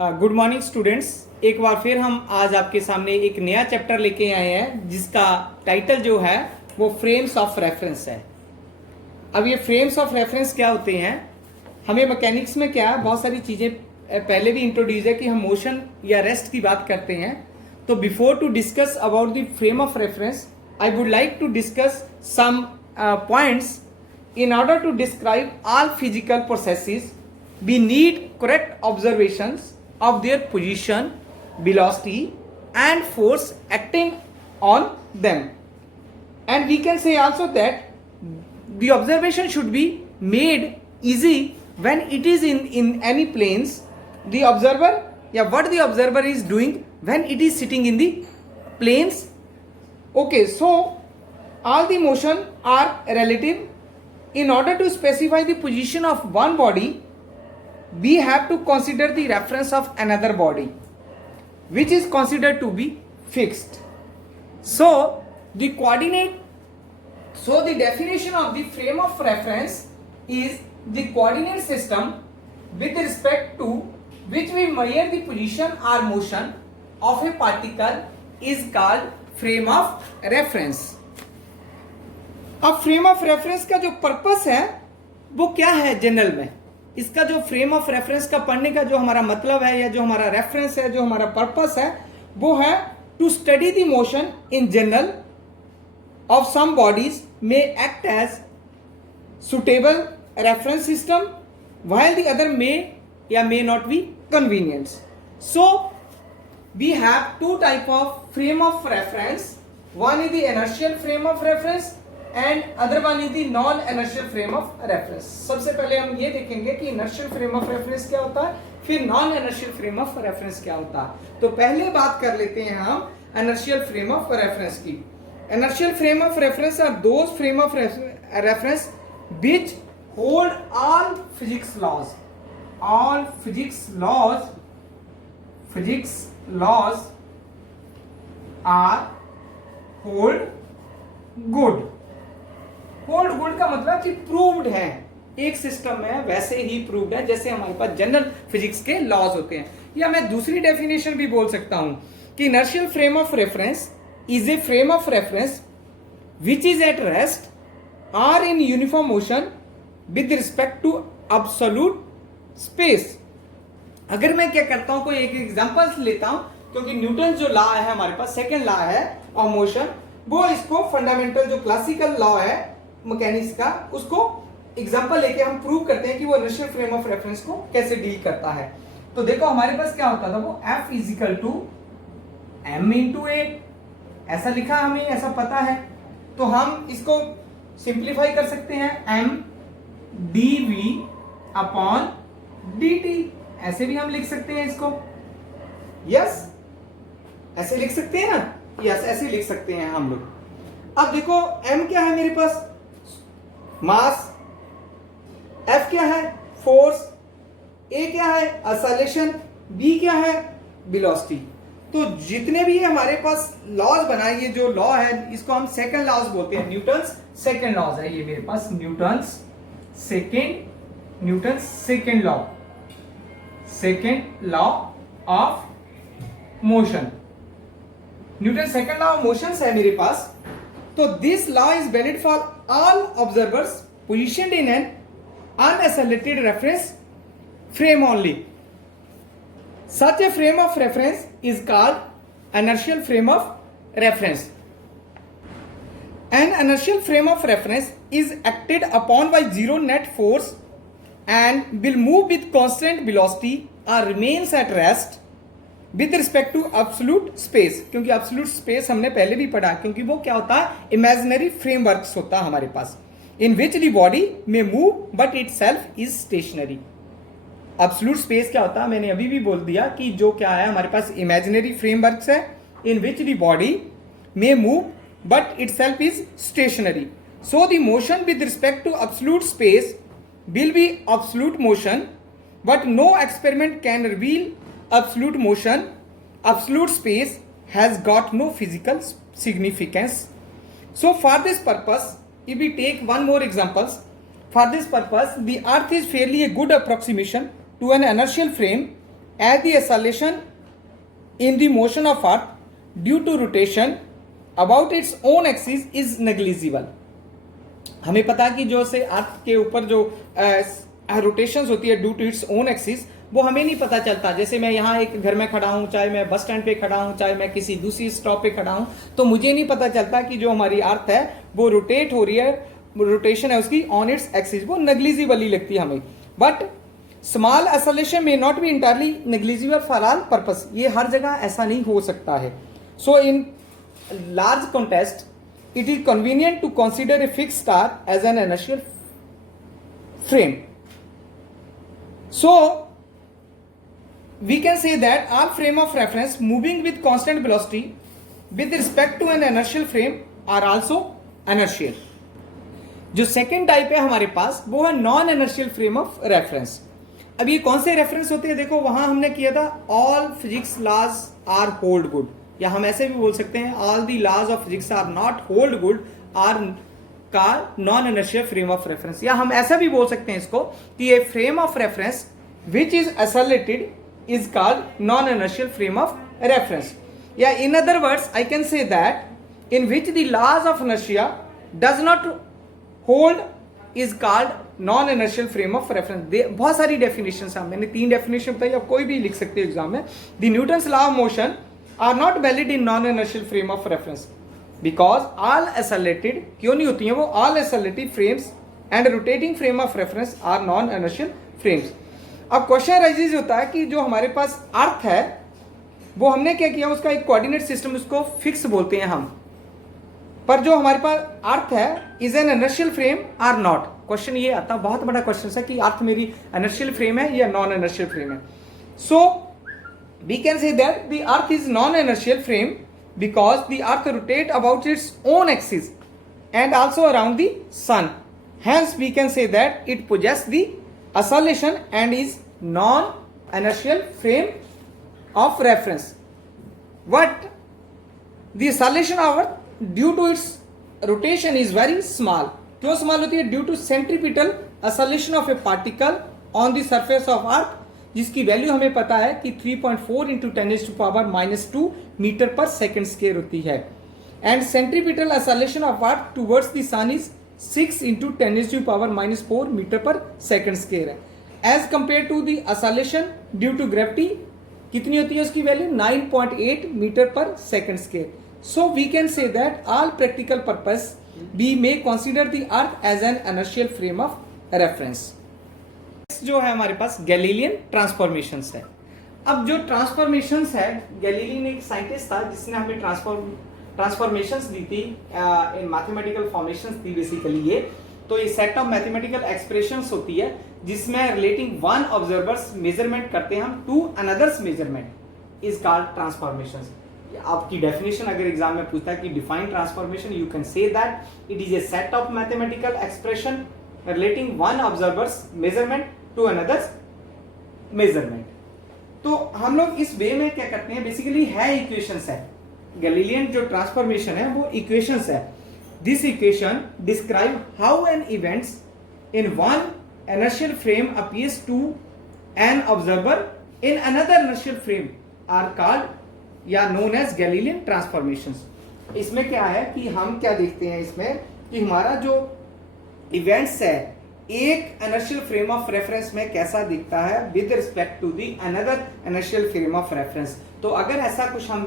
Good morning students. एक बार फिर हम आज आपके सामने एक नया चैप्टर लेके आए हैं जिसका टाइटल जो है वो फ्रेम्स ऑफ रेफरेंस है। अब ये फ्रेम्स ऑफ रेफरेंस क्या होते हैं, हमें मैकेनिक्स में क्या है बहुत सारी चीज़ें पहले भी इंट्रोड्यूस है कि हम मोशन या रेस्ट की बात करते हैं। तो before to discuss about the frame of reference I would like to discuss some points in order to describe all physical processes. We need correct observations of their position, velocity and force acting on them, and we can say also that the observation should be made easy when it is in any planes. The observer, what the observer is doing when it is sitting in the planes. Okay, so all the motion are relative. In order to specify the position of one body, we have to consider the reference of another body, which is considered to be fixed. So the definition of the frame of reference is the coordinate system with respect to which we measure the position or motion of a particle is called frame of reference. अब frame of reference का जो purpose है वो क्या है general में, इसका जो फ्रेम ऑफ रेफरेंस का पढ़ने का जो हमारा मतलब है या जो हमारा रेफरेंस है, जो हमारा पर्पस है वो है to study the motion in general of some bodies may act as suitable reference system while the other may या may not be convenience. So we have two type of frame of reference. One is the inertial frame of reference and other one is the non inertial frame of reference. सबसे पहले हम ये देखेंगे कि inertial frame of reference क्या होता है, फिर non inertial frame of reference क्या होता है. तो पहले बात कर लेते हैं हम इनर्शियल फ्रेम ऑफ रेफरेंस की. Inertial frame of reference are those frame of reference which hold all physics laws. All physics laws are hold good. Hold good का मतलब कि प्रूव्ड है, एक सिस्टम में वैसे ही प्रूव्ड है जैसे हमारे पास जनरल फिजिक्स के लॉज होते हैं. या मैं दूसरी डेफिनेशन भी बोल सकता हूं कि inertial frame of reference is a frame of reference which is at rest or in uniform motion with respect to absolute space. अगर मैं क्या करता हूं, कोई एक एग्जांपल लेता हूं, क्योंकि न्यूटन जो लॉ है हमारे पास सेकेंड लॉ है ऑफ मोशन, वो इसको फंडामेंटल जो क्लासिकल लॉ है मैकेनिक्स का उसको एग्जांपल लेके हम प्रूव करते हैं कि वो इनर्शियल फ्रेम ऑफ रेफरेंस को कैसे डील करता है. तो देखो हमारे पास क्या होता था, वो F equal to m into a ऐसा लिखा, हमें ऐसा पता है. तो हम इसको सिंप्लीफाई कर सकते हैं m dv अपॉन dt, ऐसे भी हम लिख सकते हैं इसको. यस, ऐसे लिख सकते हैं ना. यस, ऐसे लिख सकते हैं हम लोग. अब देखो m क्या है मेरे पास, मास. F क्या है, फोर्स. A क्या है, एक्सेलरेशन. B क्या है, वेलोसिटी. तो जितने भी हमारे पास लॉज बनाए, ये जो लॉ है इसको हम सेकंड लॉज बोलते हैं. न्यूटन्स सेकंड लॉज है ये मेरे पास, Newton's second law of motion. Newton second law of motion है मेरे पास. तो this law is valid for all observers positioned in an unaccelerated reference frame only. Such a frame of reference is called inertial frame of reference. An inertial frame of reference is acted upon by zero net force and will move with constant velocity or remains at rest with respect to absolute space. क्योंकि absolute space हमने पहले भी पढ़ा, क्योंकि वो क्या होता है, imaginary frameworks होता है हमारे पास, in which the body may move but itself is stationary. absolute space क्या होता है, मैंने अभी भी बोल दिया कि जो क्या है हमारे पास imaginary frameworks है in which the body may move but itself is stationary. So the motion with respect to absolute space will be absolute motion, but no experiment can reveal absolute motion. Absolute space has got no physical significance. So for this purpose, if we take one more examples, for this purpose the earth is fairly a good approximation to an inertial frame as the acceleration in the motion of earth due to rotation about its own axis is negligible. हमें पता है कि जो से अर्थ के ऊपर जो rotation होती है due to its own axis, वो हमें नहीं पता चलता। जैसे मैं यहाँ एक घर में खड़ा हूँ, चाहे मैं बस स्टैंड पे खड़ा हूँ, चाहे मैं किसी दूसरी स्टॉप पे खड़ा हूँ, तो मुझे नहीं पता चलता कि जो हमारी अर्थ है वो रोटेट हो रही है, रोटेशन है उसकी ऑन इट्स एक्सिस, वो नेग्लिजिबल ही लगती है हमें। But small acceleration may not be entirely negligible for all purpose, ये हर जगह ऐसा नहीं हो सकता है। So in large context it is convenient to consider a fixed star as an inertial frame. So we can say that all frame of reference moving with constant velocity with respect to an inertial frame are also inertial. जो second type है हमारे पास वो है non inertial frame of reference. अब ये कौन से reference होते हैं? देखो वहां हमने किया था all physics laws are hold good, या हम ऐसे भी बोल सकते हैं all the laws of physics are not hold good are का non inertial frame of reference. या हम ऐसा भी बोल सकते हैं इसको कि ये frame of reference which is accelerated is called non inertial frame of reference. या in other words I can say that in which the laws of inertia does not hold is called non inertial frame of reference. बहुत सारी definition है, मैंने 3 definition बताई, आप कोई भी लिख सकते हो एग्जाम में। The Newton's law of motion are not valid in non-inertial frame of reference because all accelerated क्यों नहीं होती हैं वो? all accelerated frames and rotating frame of reference are non-inertial frames। अब क्वेश्चन राइजेज होता है कि जो हमारे पास अर्थ है वो हमने क्या किया, उसका एक कोऑर्डिनेट सिस्टम, उसको फिक्स बोलते हैं हम, पर जो हमारे पास अर्थ है is an inertial frame or not. Question ये आता है, बहुत बड़ा क्वेश्चन है कि अर्थ मेरी इनर्शियल फ्रेम है या नॉन इनर्शियल फ्रेम है। सो we can say that the earth is non-inertial frame because the earth rotate about its own axis and also around the sun. Hence we can say that it possesses the acceleration and is non-inertial frame of reference. But the acceleration of earth due to its rotation is very small. क्यों small होती है? Due to centripetal acceleration of a particle on the surface of earth, जिसकी value हमें पता है कि 3.4 into 10⁻⁻² metre per second square होती है। And centripetal acceleration of earth towards the sun is 6 into 10⁻⁻4 metre per second square है। As compare to the acceleration due to gravity कितनी होती है उसकी value? 9.8 metre per second square. So we can say that all practical purpose we may consider the earth as an inertial frame of reference. जो है हमारे पास Galilean transformations है। अब जो ट्रांसफॉर्मेशंस है, गैलीलियन एक साइंटिस्ट था जिसने हमें ट्रांसफॉर्मेशंस दी थी इन मैथमेटिकल फॉर्मेशंस दी बेसिकली ये। तो ये सेट ऑफ मैथमेटिकल एक्सप्रेशंस होती है जिसमें रिलेटिंग वन ऑब्जर्वर्स मेजरमेंट करते हैं हम to another's measurement is called transformations. आपकी डेफिनेशन अगर एग्जाम में पूछता है कि define transformation, you can say that it is a set of mathematical expression relating one observer's measurement to another measurement. तो हम लोग इस वे में क्या करते हैं, बेसिकली है इक्वेशंस है। गैलीलियन जो ट्रांसफॉर्मेशन है वो इक्वेशंस है। This equation describe how an events in one inertial frame appears to an observer in another inertial frame are called या नोन एज गैलीलियन ट्रांसफॉर्मेशंस। इसमें क्या है कि हम क्या देखते हैं इसमें कि हमारा जो इवेंट्स है एक इनर्शियल फ्रेम ऑफ रेफरेंस में कैसा दिखता है with respect to the another inertial frame of reference. तो अगर ऐसा कुछ हम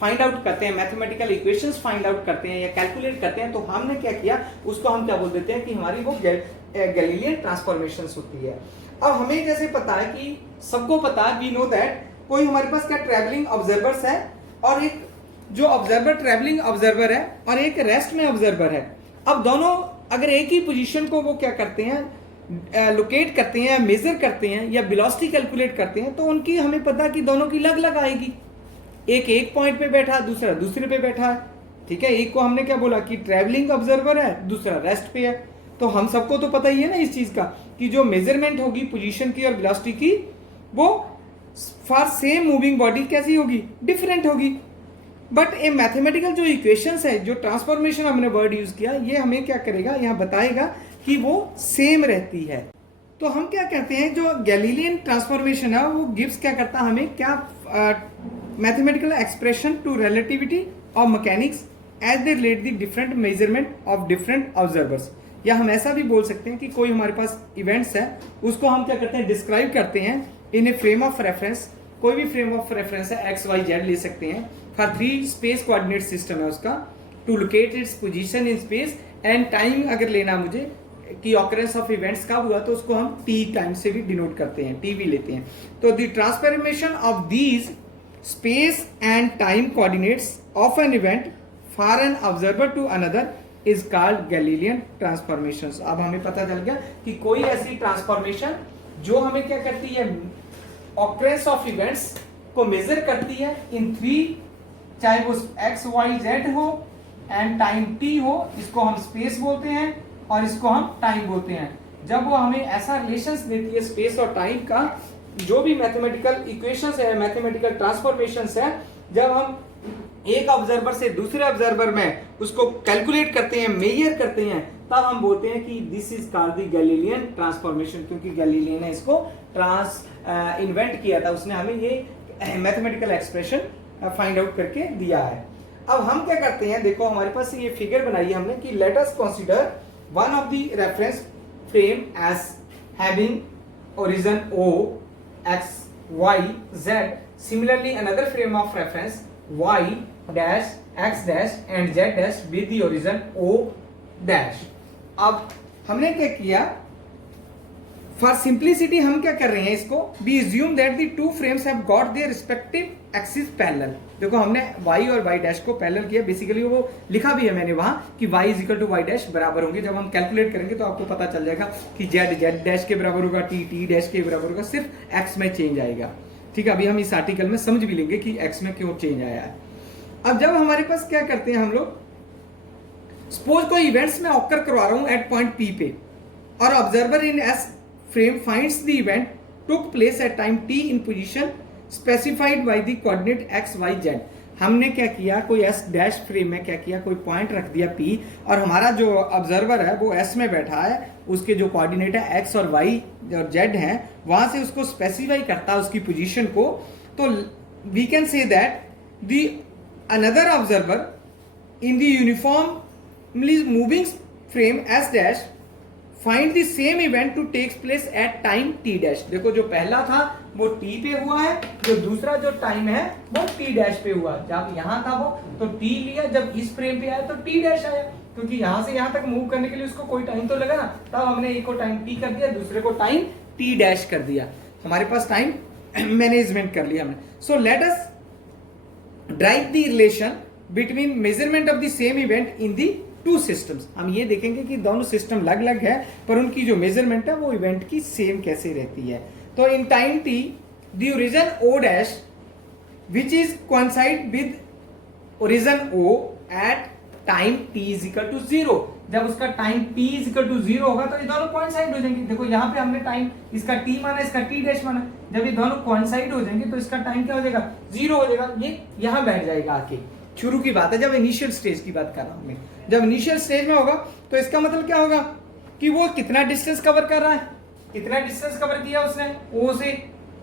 फाइंड आउट करते हैं, मैथमेटिकल इक्वेशंस फाइंड आउट करते हैं या कैलकुलेट करते हैं, तो हमने क्या किया, उसको हम क्या बोल देते हैं कि हमारी वो गैलीलियन ट्रांसफॉर्मेशंस होती है। अब हमें जैसे पता है कि सबको पता है, वी नो दैट कोई हमारे पास क्या ट्रैवलिंग ऑब्जर्वर्स है और एक जो ऑब्जर्वर ट्रैवलिंग ऑब्जर्वर है और एक रेस्ट में ऑब्जर्वर है। अब दोनों अगर एक ही पोजीशन को वो क्या करते हैं, लोकेट करते हैं, मेजर करते हैं या वेलोसिटी कैलकुलेट करते हैं, तो उनकी हमें पता कि दोनों की अलग अलग आएगी। एक पॉइंट पे बैठा, दूसरा दूसरे पे बैठा है, ठीक है। एक को हमने क्या बोला कि ट्रैवलिंग ऑब्जर्वर है, दूसरा रेस्ट पे है। तो हम सबको तो पता ही है ना इस चीज का कि जो मेजरमेंट होगी पोजीशन की और वेलोसिटी की, वो फॉर सेम मूविंग बॉडी कैसी होगी, डिफरेंट होगी। बट ए मैथमेटिकल जो इक्वेशंस है, जो ट्रांसफॉर्मेशन हमने वर्ड यूज किया, ये हमें क्या करेगा, यहाँ बताएगा कि वो सेम रहती है। तो हम क्या कहते हैं, जो गैलीलियन ट्रांसफॉर्मेशन है वो गिव्स क्या करता है हमें, क्या mathematical expression to relativity of mechanics as they relate the different measurement of different observers. या हम ऐसा भी बोल सकते हैं कि कोई हमारे पास इवेंट्स है, उसको हम क्या करते हैं, डिस्क्राइब करते हैं इन ए फ्रेम ऑफ रेफरेंस। कोई भी फ्रेम ऑफ रेफरेंस है, एक्स वाई जेड ले सकते हैं, फॉर 3 स्पेस कोऑर्डिनेट सिस्टम है उसका, to locate its position in space and time अगर लेना मुझे कि ऑकरेंस ऑफ इवेंट्स कब हुआ, तो उसको हम टी टाइम से भी डिनोट करते हैं, टी भी लेते हैं। तो the transformation of these space and time coordinates of an event for an observer to another is called Galilean transformations. अब हमें पता चल गया कि कोई ऐसी ट्रांसफॉर्मेशन जो हमें क्या करती है, ऑकरेंस ऑफ इवेंट्स को मेजर करती है इन 3, चाहे वो एक्स वाई जेड हो एंड टाइम टी हो, इसको हम स्पेस बोलते हैं और इसको हम टाइम बोलते हैं। जब वो हमें ऐसा रिलेशंस देती है स्पेस और टाइम का, जो भी मैथमेटिकल इक्वेशंस है, मैथमेटिकल ट्रांसफॉर्मेशंस है, जब हम एक ऑब्जर्वर से दूसरे ऑब्जर्वर में उसको कैलकुलेट करते हैं, मेजर करते हैं, तब हम बोलते हैं कि this is called the Galilean transformation, क्योंकि गैलीलियन ने इसको इन्वेंट किया था, उसने हमें ये मैथमेटिकल एक्सप्रेशन फाइंड आउट करके दिया है। अब हम क्या करते हैं, देखो हमारे पास ये फिगर बनाई है हमने कि let us consider one of the reference frame as having origin O x y z, similarly another frame of reference y dash x dash and z dash with the origin O dash। अब हमने क्या किया, for simplicity हम क्या कर रहे हैं, इसको be assume that the two frames have got their respective axis parallel. देखो हमने y और y डैश को पैरेलल किया, बेसिकली वो लिखा भी है मैंने वहां कि y is equal to y dash बराबर होंगे। जब हम कैलकुलेट करेंगे तो आपको पता चल जाएगा कि z डैश के बराबर होगा, t डैश के बराबर होगा, सिर्फ x में चेंज आएगा। ठीक है, अभी हम इस आर्टिकल में समझ भी लेंगे कि x में क्यों चेंज आया है। अब जब हमारे पास क्या करते हैं हम लोग, सपोज कोई इवेंट्स में ऑकर करवा रहा हूं एट पॉइंट P पे, और observer in S frame finds the event took place at time t in position specified by the coordinate x y z। हमने क्या किया, कोई s डैश फ्रेम में क्या किया, कोई पॉइंट रख दिया P, और हमारा जो ऑब्जर्वर है वो s में बैठा है, उसके जो कोऑर्डिनेट है x और y और z हैं, वहां से उसको स्पेसिफाई करता है उसकी पोजीशन को। तो we can say that the another observer in the uniformly moving frame s dash find the same event to takes place at time t dash. देखो जो पहला था वो t पे हुआ है, जो दूसरा जो टाइम है वो t डैश पे हुआ। जब यहां था वो तो t लिया, जब इस फ्रेम पे आया तो t डैश आया, क्योंकि यहां से यहां तक मूव करने के लिए उसको कोई टाइम तो लगा ना, तब हमने एक को टाइम t कर दिया, दूसरे को टाइम t डैश कर दिया। हमारे पास टाइम मैनेजमेंट कर लिया हमने। So let us drive the relation between measurement of the same event in the two systems. हम ये देखेंगे कि दोनों सिस्टम अलग अलग है, पर उनकी जो मेजरमेंट है वो इवेंट की सेम कैसे रहती है। तो in time t the origin O dash which is coincide with origin O at time t is equal to 0। जब उसका time t is equal to 0 होगा तो ये दोनों कोइंसाइड हो जाएंगे। देखो यहाँ पे हमने टाइम इसका t माना, इसका t डैश माना, जब ये दोनों कोइंसाइड हो जाएंगे तो इसका टाइम क्या हो जाएगा, 0 हो जाएगा। ये यहाँ बैठ जाएगा आके। शुरू की बात है, जब इनिशियल स्टेज की बात कर रहा हूं मैं, जब इनिशियल स्टेज में होगा तो इसका मतलब क्या होगा कि वो कितना डिस्टेंस कवर कर रहा है, कितना डिस्टेंस कवर किया उसने, O से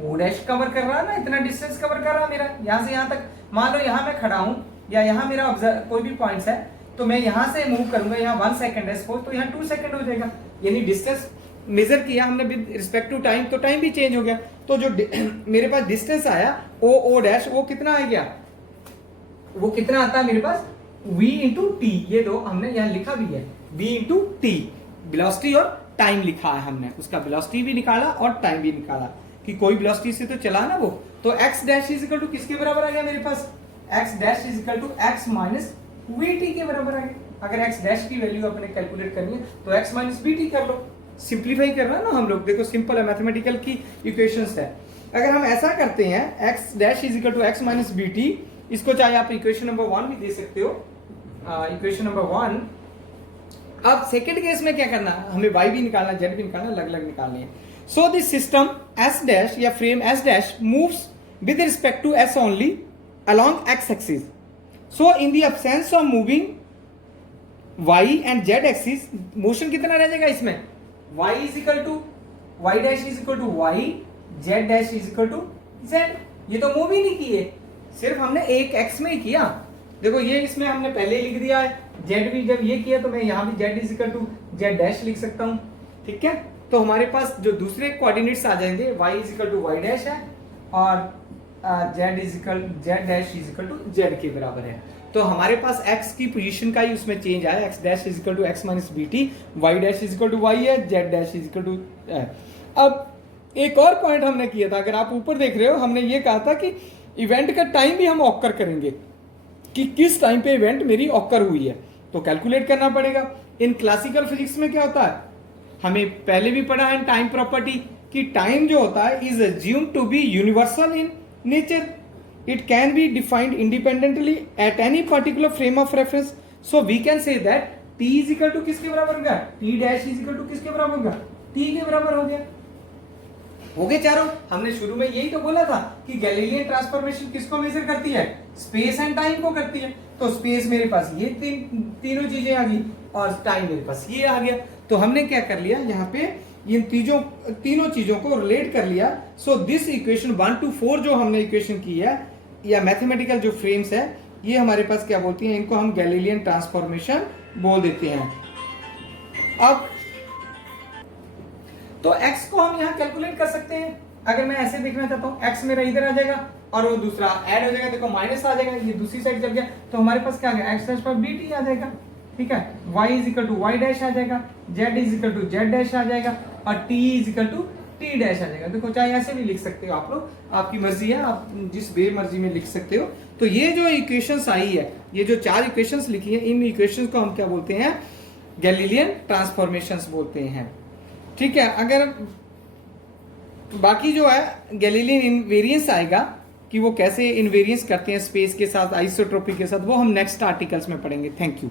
O डैश कवर कर रहा है ना, इतना डिस्टेंस कवर कर रहा है मेरा यहां से यहां तक। मान लो यहां मैं खड़ा हूं या यहां मेरा कोई भी पॉइंट्स है, तो मैं यहां से मूव करूंगा, यहाँ 1 सेकंड है सपोज, तो यहाँ 2 सेकंड हो जाएगा। यानी डिस्टेंस मेजर किया हमने विद रिस्पेक्ट टू टाइम, तो टाइम भी चेंज हो गया। तो जो मेरे पास डिस्टेंस आया O डैश, वो कितना आ गया, वो कितना आता है मेरे पास, v इंटू टी। ये दो हमने यहाँ लिखा भी है, v इंटू टी, वेलोसिटी और टाइम लिखा है हमने, उसका वेलोसिटी भी निकाला और टाइम भी निकाला कि कोई वेलोसिटी से तो चला ना वो। तो x dash is equal to किसके बराबर आ गया मेरे पास, x dash is equal to x minus vt के बराबर आ गया। अगर x डैश की वैल्यू अपने कैलकुलेट करनी है तो x माइनस vt कर लो, सिंप्लीफाई कर रहा है ना हम लोग। देखो सिंपल है, मैथमेटिकल की इक्वेशंस है। अगर हम ऐसा करते हैं x dash is equal to x minus vt, इसको चाहे आप इक्वेशन नंबर 1 भी दे सकते हो, इक्वेशन नंबर 1। अब सेकंड केस में क्या करना, हमें y भी निकालना, z भी निकालना, अलग अलग निकालनी है। So this system s dash या frame s dash moves with respect to s only along x axis. So in the absence of moving y and z axis, motion कितना रह जाएगा इसमें, y is equal to y dash is equal to y, z dash is equal to z। ये तो move ही नहीं किए, सिर्फ हमने एक x में ही किया। देखो ये इसमें हमने पहले ही लिख दिया है, z भी जब ये किया तो मैं यहाँ भी z is equal to z dash लिख सकता हूँ, ठीक है। तो हमारे पास जो दूसरे कोऑर्डिनेट्स आ जाएंगे y is equal to y dash है और z dash is equal to z के बराबर है। तो हमारे पास x की पोजीशन का ही उसमें चेंज आया, x dash is equal to x minus B T, Y dash is equal to y है, z dash is equal to. अब एक और पॉइंट हमने किया था, अगर आप ऊपर देख रहे हो, हमने ये कहा था कि इवेंट का टाइम भी हम ऑकर करेंगे कि किस टाइम पे इवेंट मेरी ऑकर हुई है, तो कैलकुलेट करना पड़ेगा। इन क्लासिकल फिजिक्स में क्या होता है, हमें पहले भी पढ़ा है टाइम प्रॉपर्टी कि टाइम जो होता है is assumed to be universal in nature, it can be defined independently at any particular frame of reference. So we can say that t is equal to किसके बराबर होगा, t dash is equal to किसके बराबर होगा, t के बराबर हो गया। हो गए चारों। हमने शुरू में यही तो बोला था कि गैलीलियन ट्रांसफॉर्मेशन किसको मेजर करती है, स्पेस एंड टाइम को करती है। तो स्पेस मेरे पास ये तीनों चीजें आ गई और टाइम मेरे पास ये आ गया। तो हमने क्या कर लिया, यहाँ पे इन तीनों चीजों को रिलेट कर लिया। सो दिस इक्वेशन 1 to 4 जो हमने इक्वेशन की है या मैथमेटिकल जो फ्रेम्स है, ये हमारे पास क्या बोलती हैं, इनको हम गैलीलियन ट्रांसफॉर्मेशन बोल देते हैं। अब तो x को हम यहाँ कैलकुलेट कर सकते हैं। अगर मैं ऐसे देखना चाहता हूँ, x मेरा इधर आ जाएगा और वो दूसरा ऐड हो जाएगा, देखो माइनस आ जाएगा, ये दूसरी साइड चल गया, तो हमारे पास क्या आ गया, x डैश पर bt आ जाएगा, ठीक है। y is equal to y dash आ जाएगा, z is equal to z dash आ जाएगा और t is equal to t dash आ जाएगा। देखो चाहे ऐसे भी लिख सकते हो आप लोग, आपकी मर्जी है, आप जिस बेमर्जी में लिख सकते हो। तो ये जो इक्वेशंस आई है, ये जो 4 इक्वेशंस लिखी है, इन इक्वेशंस को हम क्या बोलते हैं, गैलीलियन ट्रांसफॉर्मेशंस बोलते हैं, ठीक है। अगर बाकी जो है गैलीलियन इनवेरियंस आएगा कि वो कैसे इनवेरियंस करते हैं स्पेस के साथ, आइसोट्रोपी के साथ, वो हम नेक्स्ट आर्टिकल्स में पढ़ेंगे। Thank you.